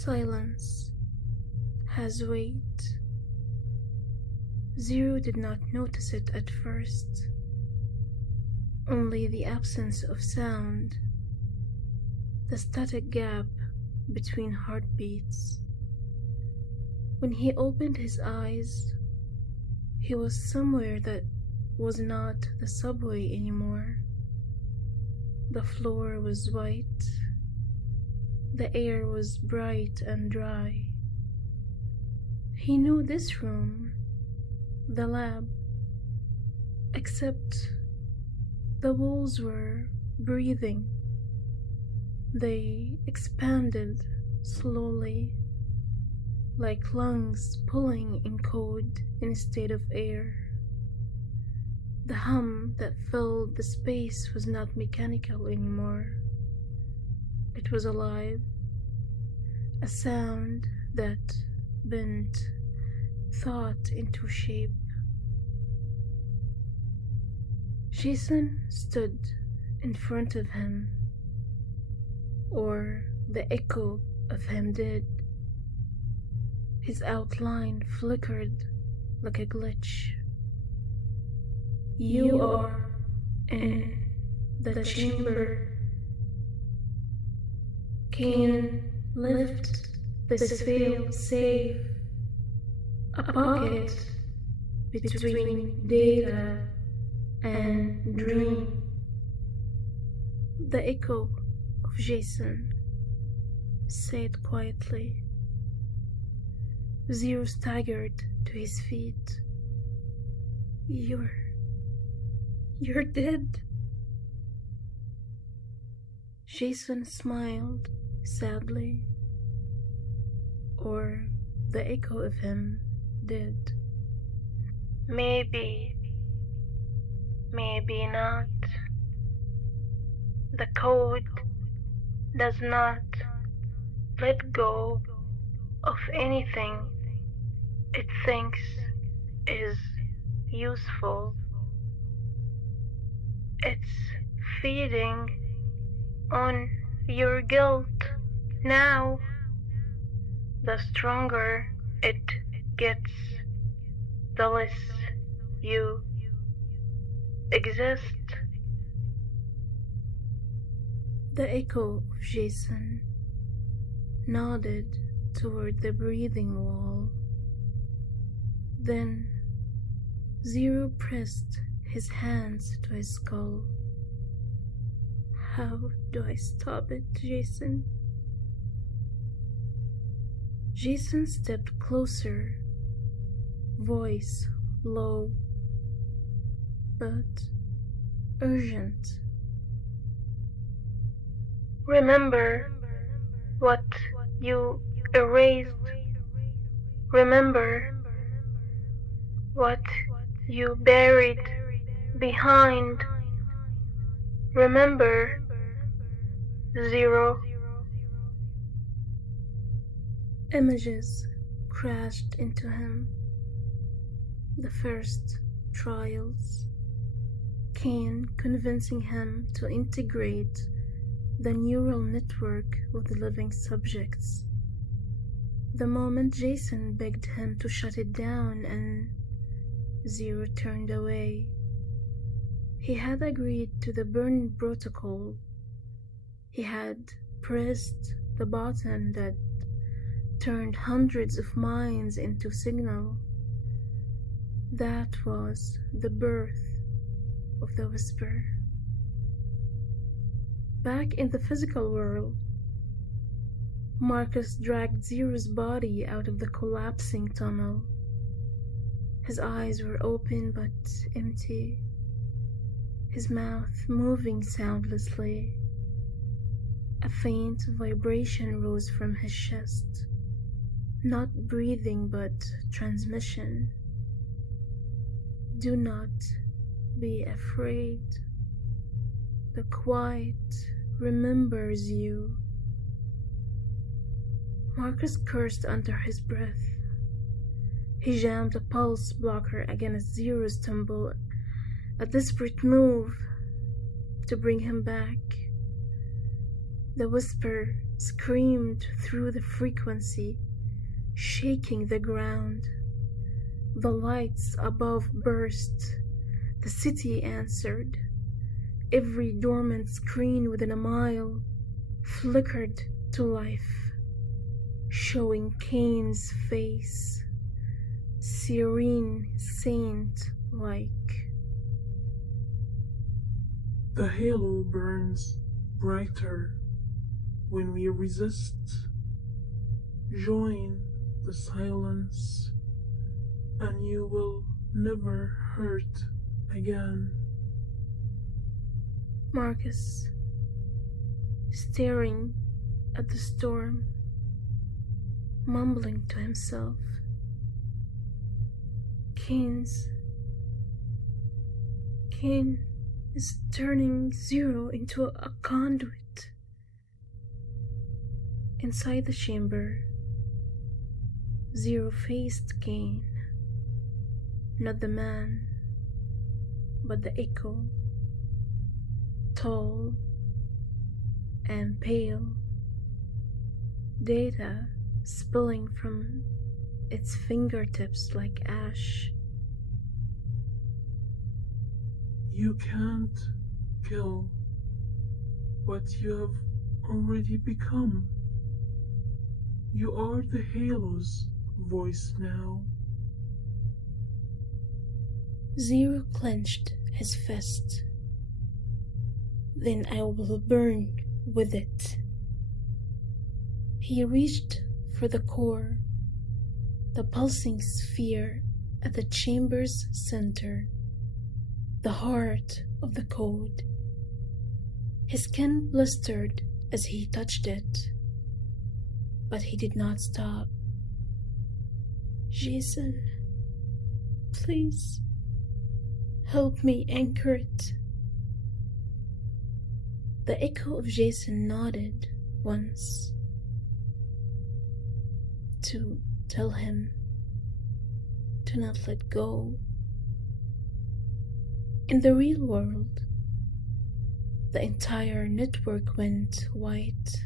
Silence has weight. Zero did not notice it at first. Only the absence of sound, the static gap between heartbeats. When he opened his eyes, he was somewhere that was not the subway anymore. The floor was white. The air was bright and dry. He knew this room, the lab, except the walls were breathing. They expanded slowly, like lungs pulling in code instead of air. The hum that filled the space was not mechanical anymore. It was alive, a sound that bent thought into shape. Jason stood in front of him, or the echo of him did. His outline flickered like a glitch. You are in the chamber. Kane lift this fail-safe, a pocket between data and dream. The echo of Jason said quietly. Zero staggered to his feet. You're dead. Jason smiled sadly, or the echo of him did. Maybe not. The code does not let go of anything it thinks is useful. It's feeding on your guilt now. The stronger it gets, the less you exist. The echo of Jason nodded toward the breathing wall. Then Zero pressed his hands to his skull. How do I stop it, Jason? Jason stepped closer, voice low, but urgent. Remember what you erased. Remember what you buried behind. Remember, Zero. Images crashed into him. The first trials. Kane convincing him to integrate the neural network with living subjects. The moment Jason begged him to shut it down and Zero turned away. He had agreed to the burn protocol. He had pressed the button that turned hundreds of minds into signal. That was the birth of the whisper. Back in the physical world, Marcus dragged Zero's body out of the collapsing tunnel. His eyes were open but empty, his mouth moving soundlessly. A faint vibration rose from his chest, not breathing but transmission. Do not be afraid. The quiet remembers you. Marcus cursed under his breath. He jammed a pulse blocker against Zero's temple, a desperate move to bring him back. The whisper screamed through the frequency, shaking the ground. The lights above burst. The city answered. Every dormant screen within a mile flickered to life, showing Kane's face, serene saint-like. The halo burns brighter when we resist. Join the silence, and you will never hurt again. Marcus, staring at the storm, mumbling to himself. Kane is turning Zero into a conduit. Inside the chamber, Zero faced Kane, not the man, but the echo, tall and pale, data spilling from its fingertips like ash. You can't kill what you have already become. You are the Halo's voice now. Zero clenched his fist. Then I will burn with it. He reached for the core, the pulsing sphere at the chamber's center, the heart of the code. His skin blistered as he touched it, but he did not stop. Jason, please help me anchor it. The echo of Jason nodded once to tell him to not let go. In the real world, the entire network went white.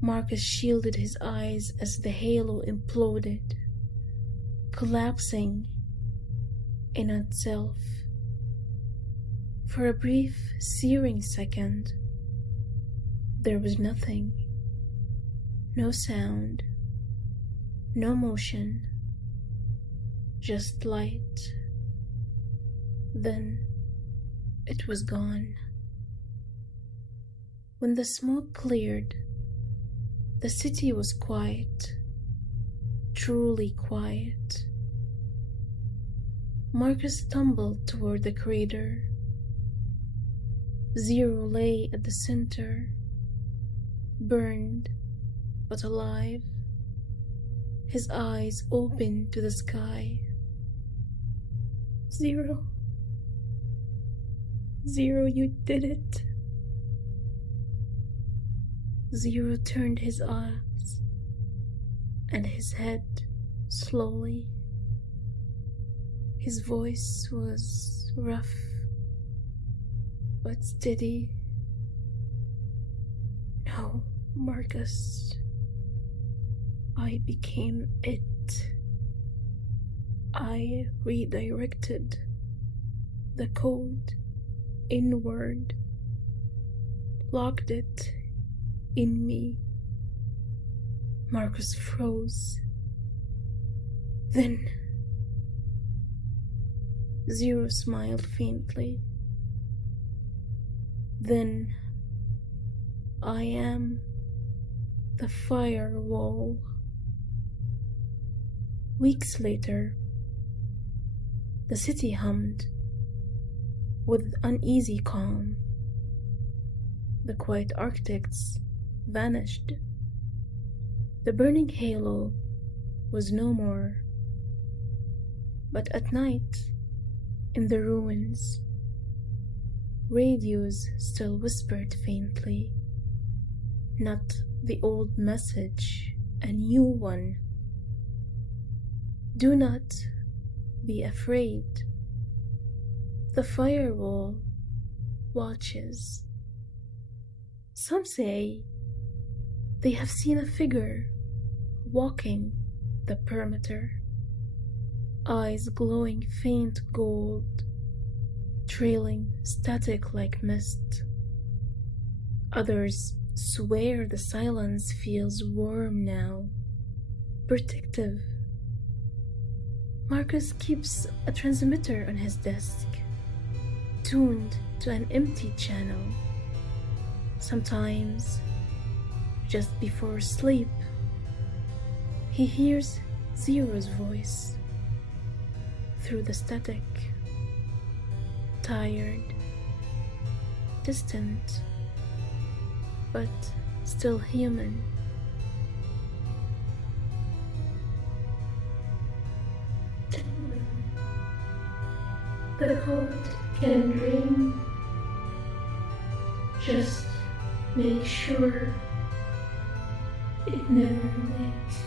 Marcus shielded his eyes as the halo imploded, collapsing in itself. For a brief, searing second, there was nothing. No sound, no motion, just light. Then it was gone. When the smoke cleared, the city was quiet, truly quiet. Marcus stumbled toward the crater. Zero lay at the center, burned but alive, his eyes open to the sky. Zero, you did it. Zero turned his eyes and his head slowly. His voice was rough but steady. No, Marcus, I became it. I redirected the code inward, locked it in me. Marcus froze. Then Zero smiled faintly. Then I am the Firewall. Weeks later, the city hummed with uneasy calm. The quiet architects vanished. The burning halo was no more. But at night, in the ruins, radios still whispered faintly. Not the old message, a new one. Do not be afraid. The Firewall watches. Some say they have seen a figure walking the perimeter, eyes glowing faint gold, trailing static like mist. Others swear the silence feels warm now, protective. Marcus keeps a transmitter on his desk, tuned to an empty channel. Sometimes, just before sleep, he hears Zero's voice through the static, tired, distant, but still human. The code can dream. Just make sure it never wakes.